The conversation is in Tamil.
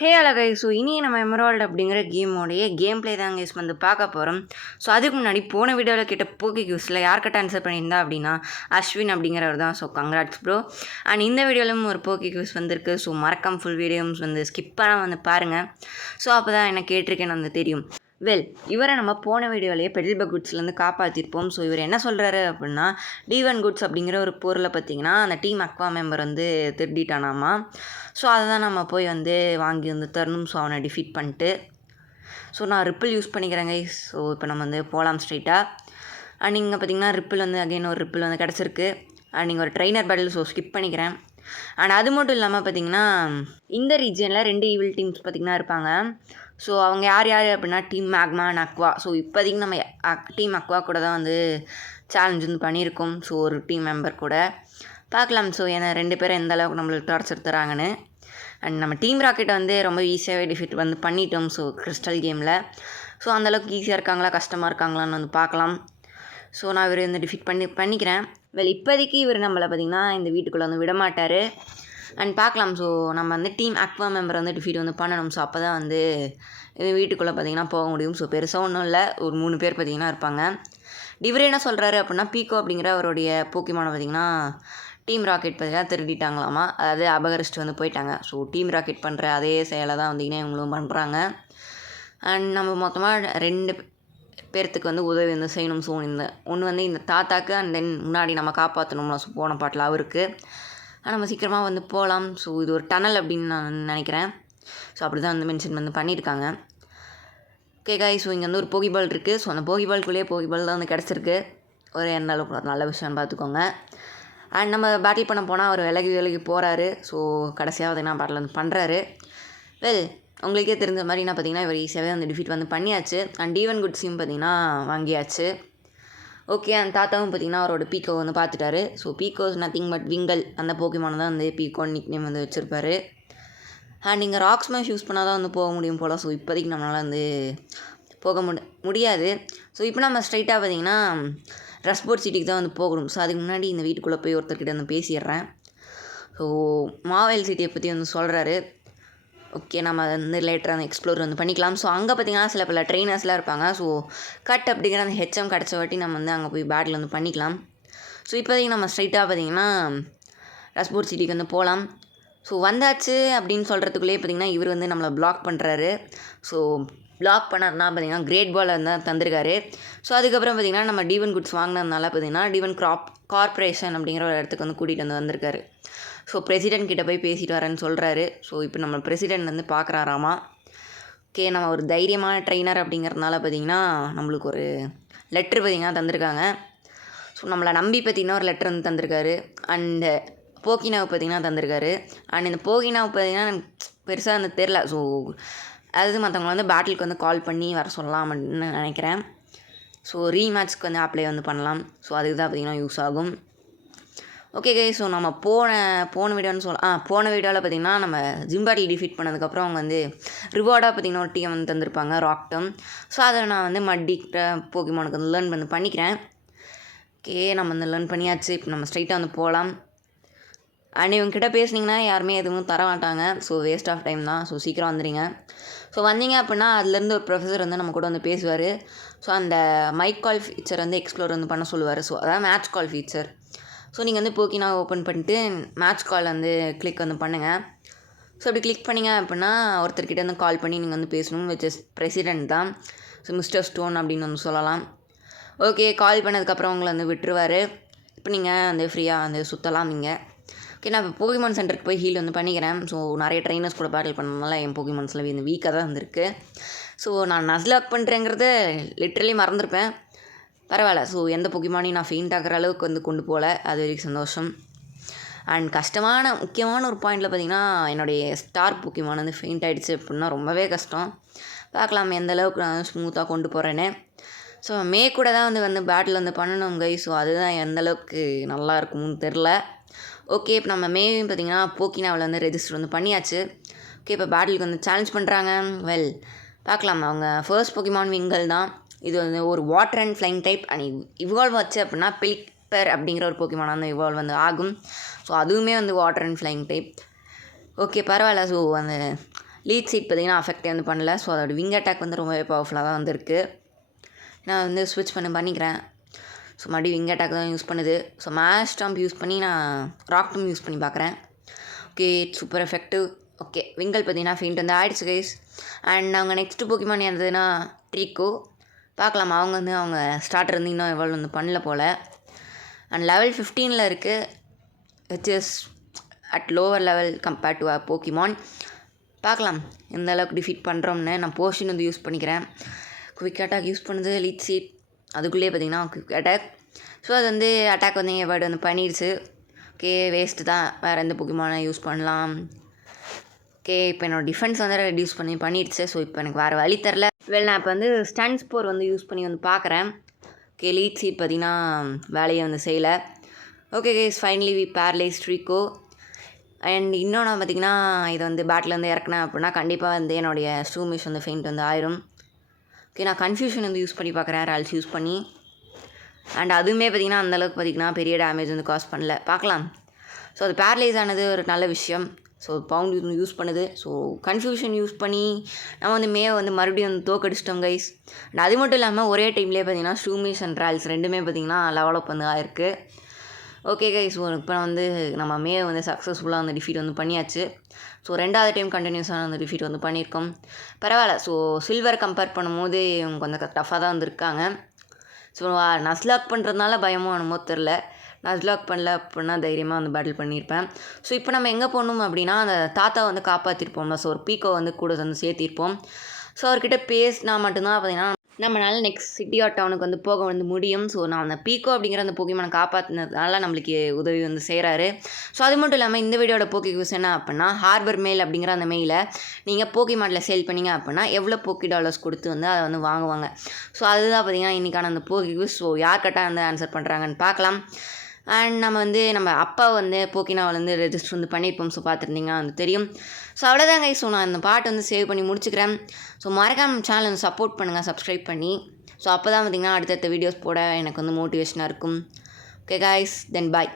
ஹே அழகை ஸோ இனி நம்ம எமரால்டு அப்படிங்கிற கேமோடைய கேம் ப்ளே தான் கைஸ் வந்து பார்க்க போகிறோம். ஸோ அதுக்கு முன்னாடி போன வீடியோவில் கேட்ட போக்கி கியூஸில் யார்கிட்ட ஆன்சர் பண்ணியிருந்தா அப்படின்னா அஸ்வின் அப்படிங்கிறவர் தான். So congrats bro. அண்ட் இந்த வீடியோவிலும் ஒரு போக்கி கியூஸ் வந்திருக்கு. ஸோ மறக்காம ஃபுல் வீடியோஸ் வந்து ஸ்கிப் பண்ணால் வந்து பாருங்கள். ஸோ அப்போ தான் என்ன கேட்டிருக்கேன்னு வந்து தெரியும். இவரை நம்ம போன வீடியோலேயே பெட்ரோல் குட்ஸ்லேருந்து காப்பாற்றிருப்போம். ஸோ இவர் என்ன சொல்கிறாரு அப்படின்னா, D1 குட்ஸ் அப்படிங்கிற ஒரு பொருளை பார்த்திங்கன்னா அந்த டீம் அக்வா மெம்பர் வந்து திருடிட்டானாமா. ஸோ அதை தான் நம்ம போய் வந்து வாங்கி வந்து தரணும். ஸோ அவனை டிஃபீட் பண்ணிட்டு ஸோ நான் ரிப்பிள் யூஸ் பண்ணிக்கிறேங்க. ஸோ இப்போ நம்ம வந்து போகலாம் ஸ்ட்ரைட்டாக. அண்ட் நீங்கள் பார்த்திங்கன்னா ரிப்பிள் வந்து அகைன் ஒரு ரிப்பிள் வந்து கிடச்சிருக்கு. அண்ட் நீங்கள் ஒரு ட்ரெயினர் பேட்டில் ஸோ ஸ்கிப் பண்ணிக்கிறேன். அண்ட் அது மட்டும் இல்லாமல் பார்த்திங்கன்னா இந்த ரீஜனில் 2 ஈவில் டீம்ஸ் பார்த்திங்கன்னா இருப்பாங்க. ஸோ அவங்க யார் யார் அப்படின்னா team magma and Aqua. So இப்போதைக்கு நம்ம டீம் அக்வா கூட தான் வந்து சேலஞ்ச் வந்து பண்ணியிருக்கோம். ஸோ ஒரு டீம் மெம்பர் கூட பார்க்கலாம். ஸோ ஏன்னா 2 பேரும் எந்த அளவுக்கு நம்மளுக்கு டார்ச்சர் தராங்கன்னு. அண்ட் நம்ம டீம் ராக்கெட்டை வந்து ரொம்ப ஈஸியாகவே டிஃபீட் வந்து பண்ணிட்டோம். ஸோ கிறிஸ்டல் கேமில் ஸோ அந்தளவுக்கு ஈஸியாக இருக்காங்களா கஷ்டமாக இருக்காங்களான்னு வந்து பார்க்கலாம். ஸோ நான் இவர் வந்து டிஃபீட் பண்ணிக்கிறேன். இப்போதைக்கு இவர் நம்மளை பார்த்திங்கன்னா இந்த வீட்டுக்குள்ளே வந்து விடமாட்டார். அண்ட் பார்க்கலாம். ஸோ நம்ம வந்து டீம் அக்வா மெம்பரை வந்து டிஃபீட் வந்து பண்ணணும். ஸோ அப்போ தான் வந்து வீட்டுக்குள்ளே பார்த்திங்கன்னா போக முடியும். ஸோ பெருசாக ஒன்றும் இல்லை, ஒரு 3 பேர் பார்த்திங்கன்னா இருப்பாங்க. இவர் என்ன சொல்கிறாரு அப்படின்னா பீக்கோ அப்படிங்கிற அவருடைய போக்கிமானை பார்த்திங்கன்னா டீம் ராக்கெட் பார்த்திங்கன்னா திருடிட்டாங்களாமா. அதாவது அபகரிச்சிட்டு வந்து போயிட்டாங்க. ஸோ டீம் ராக்கெட் பண்ணுற அதே செயலை தான் வந்திங்கன்னா இவங்களும் பண்ணுறாங்க. அண்ட் நம்ம மொத்தமாக 2 பேர்த்துக்கு வந்து உதவி வந்து செய்யணும். ஸோ ஒன்று வந்து இந்த தாத்தாக்கு அண்ட் தென் முன்னாடி நம்ம காப்பாற்றணும்ல ஸோ போன பாட்டில் அவருக்கு. நம்ம சீக்கிரமாக வந்து போகலாம். ஸோ இது ஒரு டனல் அப்படின்னு நான் நினைக்கிறேன். ஸோ அப்படி தான் வந்து மென்ஷன் வந்து பண்ணியிருக்காங்க. ஓகே காய். ஸோ இங்கே வந்து ஒரு போகிபால் இருக்குது. ஸோ அந்த போகிபால்குள்ளேயே போகிபால் தான் வந்து கிடச்சிருக்கு. ஒரு எந்த அளவுக்கு ஒரு நல்ல விஷயம்னு பார்த்துக்கோங்க. அண்ட் நம்ம பேட்டில் பண்ண போனால் அவர் விலகி போகிறாரு. ஸோ கடைசியாக பார்த்திங்கன்னா பேட்டில் வந்து பண்ணுறாரு. உங்களுக்கே தெரிஞ்ச மாதிரி என்ன பார்த்திங்கன்னா இவர் ஈஸியாகவே அந்த டிஃபீட் வந்து பண்ணியாச்சு. அண்ட் D1 குட்ஸையும் பார்த்திங்கன்னா வாங்கியாச்சு. ஓகே. அந்த தாத்தாவும் பார்த்திங்கன்னா அவரோட பீக்கோ வந்து பார்த்துட்டாரு. ஸோ பீக்கோஸ் நத்திங் பட் விங்கல் அந்த போக்கிமான் தான் வந்து பீக்கோன்னு நிக் நேம் வந்து வச்சுருப்பாரு. அண்ட் நீங்கள் ராக் ஸ்மாஷ் யூஸ் பண்ணால் தான் வந்து போக முடியும் போல். ஸோ இப்போதைக்கு நம்மளால் வந்து போக முடியாது. ஸோ இப்போ நம்ம ஸ்ட்ரைட்டாக பார்த்திங்கன்னா ரஸ்போர்ட் சிட்டிக்கு தான் வந்து போகணும். ஸோ அதுக்கு முன்னாடி இந்த வீட்டுக்குள்ளே போய் ஒருத்தர்கிட்ட வந்து பேசிடுறேன். ஸோ மாவெல் சிட்டியை பற்றி வந்து சொல்கிறாரு. ஓகே. நம்ம வந்து லேட்டராக அந்த எக்ஸ்ப்ளோர் வந்து பண்ணிக்கலாம். ஸோ அங்கே பார்த்திங்கன்னா சில பல ட்ரெயினர்ஸ்லாம் இருப்பாங்க. ஸோ கட் அப்படிங்கிற அந்த ஹெச்எம் கிடச்ச வாட்டி நம்ம வந்து அங்கே போய் பேட்டில் வந்து பண்ணிக்கலாம். ஸோ இப்போதைக்கு நம்ம ஸ்ட்ரைட்டாக பார்த்திங்கன்னா ரஸ்போர்ட் சிட்டிக்கு வந்து போகலாம். ஸோ வந்தாச்சு அப்படின்னு சொல்கிறதுக்குள்ளேயே பார்த்திங்கன்னா இவர் வந்து நம்மளை பிளாக் பண்ணுறாரு. ஸோ பிளாக் பண்ணார்னா பார்த்திங்கன்னா கிரேட் பால் வந்து தந்திருக்காரு. ஸோ அதுக்கப்புறம் பார்த்திங்கன்னா நம்ம D1 குட்ஸ் வாங்கினதுனால பார்த்திங்கன்னா D1 கார்ப்பரேஷன் அப்படிங்கிற ஒரு இடத்துக்கு வந்து கூட்டிகிட்டு வந்திருக்காரு. ஸோ பிரசிடென்ட் கிட்டே போய் பேசிட்டு வரேன்னு சொல்கிறாரு. ஸோ இப்போ நம்ம பிரசிடென்ட் வந்து பார்க்குறாராமா. ஓகே. நம்ம ஒரு தைரியமான ட்ரெயினர் அப்படிங்கிறதுனால பார்த்திங்கன்னா நம்மளுக்கு ஒரு லெட்ரு பார்த்திங்கன்னா தந்திருக்காங்க. ஸோ நம்மளை நம்பி பார்த்திங்கன்னா ஒரு லெட்ரு வந்து தந்திருக்காரு. அண்டு போகினாவை பார்த்திங்கன்னா தந்திருக்காரு. அண்ட் இந்த போகினாவை பார்த்திங்கன்னா பெருசாக வந்து தெரில. ஸோ அதாவது மற்றவங்க வந்து பேட்டிலுக்கு வந்து கால் பண்ணி வர சொல்லலாம் அப்படின்னு நினைக்கிறேன். ஸோ ரீமேட்ச்க்கு வந்து அப்ளை வந்து பண்ணலாம். ஸோ அதுக்கு தான் பார்த்திங்கன்னா யூஸ் ஆகும். ஓகே கை. ஸோ நம்ம போன வீடியோன்னு போன வீடியோவில் பார்த்திங்கன்னா நம்ம ஜிம்பாட்டில் டிஃபீட் பண்ணதுக்கப்புறம் அவங்க வந்து ரிவார்டாக பார்த்திங்கன்னா ஒரு டீம் வந்து தந்திருப்பாங்க ராக்டம். ஸோ அதை நான் வந்து மட்டிக்கிட்ட போக்கிமானுக்கு வந்து லேர்ன் வந்து பண்ணிக்கிறேன். ஓகே. நம்ம வந்து லேர்ன் பண்ணியாச்சு. இப்போ நம்ம ஸ்ட்ரைட்டாக வந்து போகலாம். அண்ட் இவங்ககிட்ட பேசுனீங்கன்னா யாருமே எதுவும் தர மாட்டாங்க. ஸோ வேஸ்ட் ஆஃப் டைம் தான். ஸோ சீக்கிரம் வந்துடுங்க. ஸோ வந்தீங்க அப்படின்னா அதுலேருந்து ஒரு ப்ரொஃபஸர் வந்து நம்ம கூட வந்து பேசுவார். ஸோ அந்த மைக் கால் ஃபீச்சர் வந்து எக்ஸ்ப்ளோர் வந்து பண்ண சொல்லுவார். ஸோ அதான் மேட்ச் கால் ஃபீச்சர். ஸோ நீங்கள் வந்து போக்கினா ஓப்பன் பண்ணிட்டு மேட்ச் கால் வந்து கிளிக் வந்து பண்ணுங்கள். ஸோ அப்படி கிளிக் பண்ணிங்க அப்படின்னா ஒருத்தர்கிட்ட வந்து கால் பண்ணி நீங்கள் வந்து பேசணும். விச் இஸ் பிரசிடென்ட் தான். ஸோ மிஸ்டர் ஸ்டோன் அப்படின்னு வந்து சொல்லலாம். ஓகே. கால் பண்ணதுக்கப்புறம் உங்களை வந்து விட்டுருவார். இப்போ நீங்கள் வந்து ஃப்ரீயாக வந்து சுற்றலாம் நீங்கள். ஓகே. நான் இப்போ போக்கிமான் சென்டருக்கு போய் ஹீல் வந்து பண்ணிக்கிறேன். ஸோ நிறைய ட்ரைனர்ஸ் கூட பேட்டில் பண்ணதுனால என் போக்கிமான்ஸில் இந்த வீக்காக தான் இருந்திருக்கு. ஸோ நான் நஸ்லாக் பண்ணுறேங்கிறது லிட்ரலி மறந்துருப்பேன். பரவாயில்ல. ஸோ எந்த போக்கிமானையும் நான் ஃபெயிண்ட் ஆகிற அளவுக்கு வந்து கொண்டு போகல. அது வரைக்கும் சந்தோஷம். அண்ட் முக்கியமான ஒரு பாயிண்டில் பார்த்திங்கன்னா என்னுடைய ஸ்டார் போக்கிமான் வந்து ஃபெயிண்ட் ஆகிடுச்சு அப்படின்னா ரொம்பவே கஷ்டம். பார்க்கலாம் எந்த அளவுக்கு நான் ஸ்மூத்தாக கொண்டு போகிறேன்னு. ஸோ கூட தான் வந்து பேட்டில் வந்து பண்ணணும் கை. ஸோ அதுதான் எந்த அளவுக்கு நல்லா இருக்கும்னு தெரில. ஓகே. இப்போ நம்ம மேயும் பார்த்திங்கன்னா போக்கினாவில் வந்து ரெஜிஸ்டர் வந்து பண்ணியாச்சு. ஓகே. இப்போ பேட்டிலுக்கு வந்து சேலஞ்ச் பண்ணுறாங்க. பார்க்கலாம். அவங்க ஃபர்ஸ்ட் போக்கிமான் விங்கல் தான். இது வந்து ஒரு water and flying type. And evolve வச்சு அப்படின்னா பிலிப்பர் அப்படிங்கிற ஒரு போக்கிமான் வந்து இவால்வ் வந்து ஆகும். ஸோ அதுவுமே வந்து water and flying type. Okay. பரவாயில்ல. ஸோ அந்த லீட் சீட் பார்த்திங்கன்னா அஃபெக்டே வந்து பண்ணல. ஸோ அதோட விங் அட்டாக் வந்து ரொம்பவே பவர்ஃபுல்லாக தான் வந்திருக்கு. நான் வந்து ஸ்விட்ச் பண்ணிக்கிறேன். ஸோ மறுபடியும் விங் அட்டாக் தான் யூஸ் பண்ணுது. ஸோ மேஷ் ஸ்டாம்ப் யூஸ் பண்ணி நான் ராக் டும் யூஸ் பண்ணி பார்க்குறேன். Okay, super effective. Okay, Vingal பார்த்திங்கன்னா ஃபெயிண்ட் வந்து ஆயிடுச்சு கைஸ். அண்ட் அவங்க நெக்ஸ்ட்டு போக்கிமான் இருந்ததுன்னா ட்ரீக்கோ. பார்க்கலாம், அவங்க ஸ்டார்டர் வந்து இன்னும் எவ்வளோ வந்து பண்ணல போல். அண்ட் லெவல் 15 இருக்குது, which is at lower level compared to Pokemon. பார்க்கலாம் எந்த அளவுக்கு டிஃபீட் பண்ணுறோம்னு. நான் போர்ஷன் வந்து யூஸ் பண்ணிக்கிறேன். குவிக் அட்டாக் யூஸ் பண்ணுது லீட் சீட். அதுக்குள்ளேயே பார்த்திங்கன்னா குவிக் அட்டாக். ஸோ அது வந்து அட்டாக் வந்து என் வேர்டு வந்து பண்ணிடுச்சு. ஓகே, வேஸ்ட்டு தான், வேறு எந்த போக்கிமானை யூஸ் பண்ணலாம். ஓகே, இப்போ என்னோடய டிஃபென்ஸ் வந்து ரெடியூஸ் பண்ணிடுச்சு. ஸோ இப்போ எனக்கு வேறு வழி தரல. நான் இப்போ வந்து ஸ்டன் ஸ்போர் வந்து யூஸ் பண்ணி வந்து பார்க்குறேன். ஓகே, லீட் சீட் பார்த்திங்கன்னா வேலையை வந்து செய்யலை. Okay guys, finally we paralyse ட்ரீக்கோ. அண்ட் இன்னொன்று பார்த்திங்கன்னா இதை வந்து பேட்டில் வந்து இறக்குனேன் அப்படின்னா கண்டிப்பாக வந்து என்னுடைய ஸ்டூமிஷ் வந்து ஃபெயிண்ட் வந்து ஆயிரும். ஓகே, நான் கன்ஃபியூஷன் வந்து யூஸ் பண்ணி பார்க்குறேன் ரால்ஸ் யூஸ் பண்ணி. அண்ட் அதுவுமே பார்த்திங்கன்னா அந்தளவுக்கு பார்த்திங்கன்னா பெரிய டேமேஜ் வந்து காஸ் பண்ணல. பார்க்கலாம். ஸோ அது பேரலைஸ் ஆனது ஒரு நல்ல விஷயம். ஸோ பவுண்ட் யூஸ் பண்ணுது. ஸோ கன்ஃபியூஷன் யூஸ் பண்ணி நம்ம வந்து மேவை வந்து மறுபடியும் வந்து தோக்கடிச்சிட்டோம் கைஸ். அண்ட் அது மட்டும் இல்லாமல் ஒரே டைம்லேயே பார்த்திங்கன்னா ஸ்டூமிஷ் அண்ட் ரால்ஸ் ரெண்டுமே பார்த்திங்கன்னா லெவலப் வந்து ஆயிருக்கு. ஓகே கைஸ், ஸோ இப்போ வந்து நம்ம மேவை வந்து சக்ஸஸ்ஃபுல்லாக வந்து டிஃபீட் வந்து பண்ணியாச்சு. ஸோ 2வது டைம் கண்டினியூஸாக வந்து டிஃபீட் வந்து பண்ணியிருக்கோம். பரவாயில்ல. ஸோ சில்வர் கம்பேர் பண்ணும்போது இவங்க கொஞ்சம் டஃப்பாக தான் வந்துருக்காங்க. ஸோ நஸ்லாக் பண்ணுறதுனால பயமோ என்னமோ தெரில. நஸ்லாக் பண்ணல அப்படின்னா தைரியமாக வந்து பேட்டில் பண்ணியிருப்பேன். ஸோ இப்போ நம்ம எங்கே போகணும் அப்படின்னா அந்த தாத்தா வந்து காப்பாற்றிருப்போம்ல. ஸோ ஒரு பீக்கோ வந்து கூட வந்து சேர்த்திருப்போம். ஸோ அவர்கிட்ட பேசினா மட்டும்தான் பார்த்திங்கன்னா நம்மளால் நெக்ஸ்ட் சிட்டி ஆர் டவுனுக்கு வந்து போக வந்து முடியும். ஸோ நான் அந்த பீக்கோ அப்படிங்கிற அந்த போக்கிமானை காப்பாற்றினதுனால நம்மளுக்கு உதவி வந்து செய்கிறாரு. ஸோ அது மட்டும் இல்லாமல் இந்த வீடியோட போக்கி யூஸ் என்ன அப்படின்னா ஹார்பர் மெயில் அப்படிங்கிற அந்த மெயிலை நீங்கள் போக்கிமார்ட்டில் சேல் பண்ணிங்க அப்படின்னா எவ்வளோ போக்கி டாலர்ஸ் கொடுத்து வந்து அதை வந்து வாங்குவாங்க. ஸோ அதுதான் பார்த்திங்கன்னா இன்றைக்கான அந்த போக்கி யூஸ். ஸோ யார் கரெக்டாக வந்து ஆன்சர் பண்ணுறாங்கன்னு பார்க்கலாம். அண்ட் நம்ம அப்பா வந்து போக்கினாவில் வந்து ரெஜிஸ்டர் வந்து பண்ணியிருப்போம். ஸோ பார்த்துருந்தீங்கன்னா வந்து தெரியும். ஸோ அவ்வளோதாங்க. ஸோ நான் அந்த பாட்டு வந்து சேவ் பண்ணி முடிச்சுக்கிறேன். ஸோ மறக்காம சேனல் வந்து சப்போர்ட் பண்ணுங்கள் சப்ஸ்கிரைப் பண்ணி. ஸோ அப்போ தான் பார்த்திங்கன்னா அடுத்தடுத்த வீடியோஸ் போட எனக்கு வந்து மோட்டிவேஷனாக இருக்கும். ஓகே காய்ஸ், தென் பாய்.